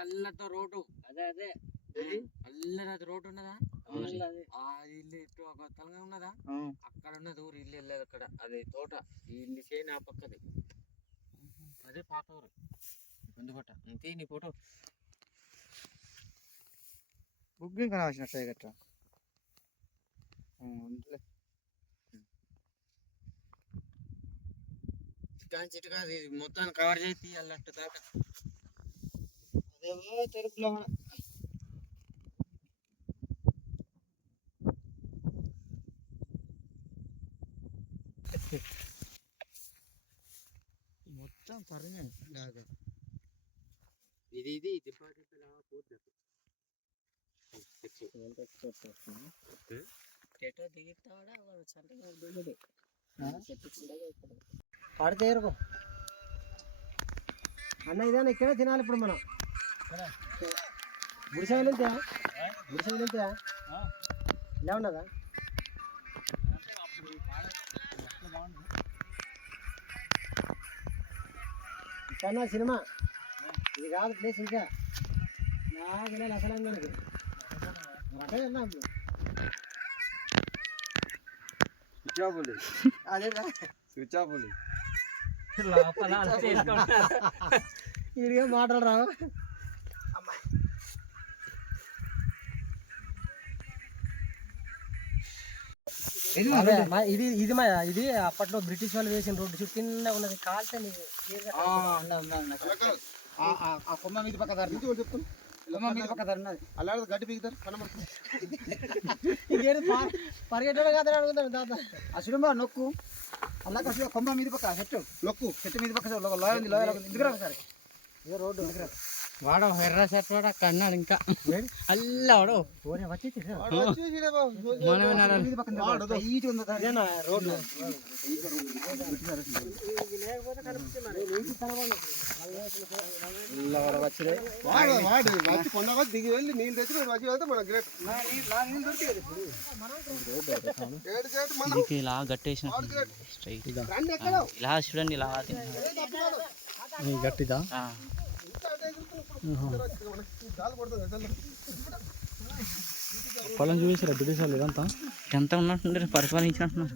అల్లతో road అదే అల్లది road ఉన్నదా ఇల్లు ఇటు ఒక తలంగా ఉన్నదా అక్కడ ఉన్నది ఊరు ఇల్లు వెళ్ళదు అక్కడ అదే తోట ఈ ఇల్లు చేయని ఆ పక్కది అదే పాత ఊరు ఎందుకట అంతే నీ ఫోటో బుకింగ్ కనవచ్చినట్టు గట్రా చెట్టు కాదు ఇది మొత్తాన్ని కవర్ చేసి తీయాలట్టు దాకా అదే తెలుపులో మొత్తం పరిణయం లాగా ఇది పడితే ఎరుకు అన్న ఇదేనా ఇక్కడే తినాలి ఇప్పుడు మనం గుడిసెలు వెళ్తే ఇలా ఉన్నదా కన్నా సినిమా ఇది కాదు ప్లేస్ ఇంకా నాకులే అసలు అదే స్విచ్ ఆఫ్ ఇదిగా మాటలు రావు ఇది అప్పట్లో బ్రిటిష్ వాళ్ళు వేసిన రోడ్డు చుట్టూ కింద ఉన్నది కాల్తే కొమ్మ మీద పక్క దారి చెప్తాను కొమ్మ మీద పక్క దారి అలా గడ్డి పీకుతారు పరిగెట్టడం కాదని అడుగుతాను తాత అసలు నొక్కు అలా అసలు కొమ్మ మీద పక్క చెట్టు మీద పక్క లోయలు ఎందుకు రా సార్ రోడ్డు వాడు ఎర్ర షర్ట్ వాడు అక్కడ అన్నాడు ఇంకా అల్లాడు దిగి వెళ్ళి నీళ్ళు తెచ్చి వచ్చి వెళ్తే మన గ్రేట్ ఇలా గట్టేసిన ఇలా చూడండి ఇలా గట్టిదా పొలం చూసారా బ్రిటిష్ వాళ్ళు ఇదంతా ఎంత ఉన్నట్టు పరిపాలించినట్టున్నారు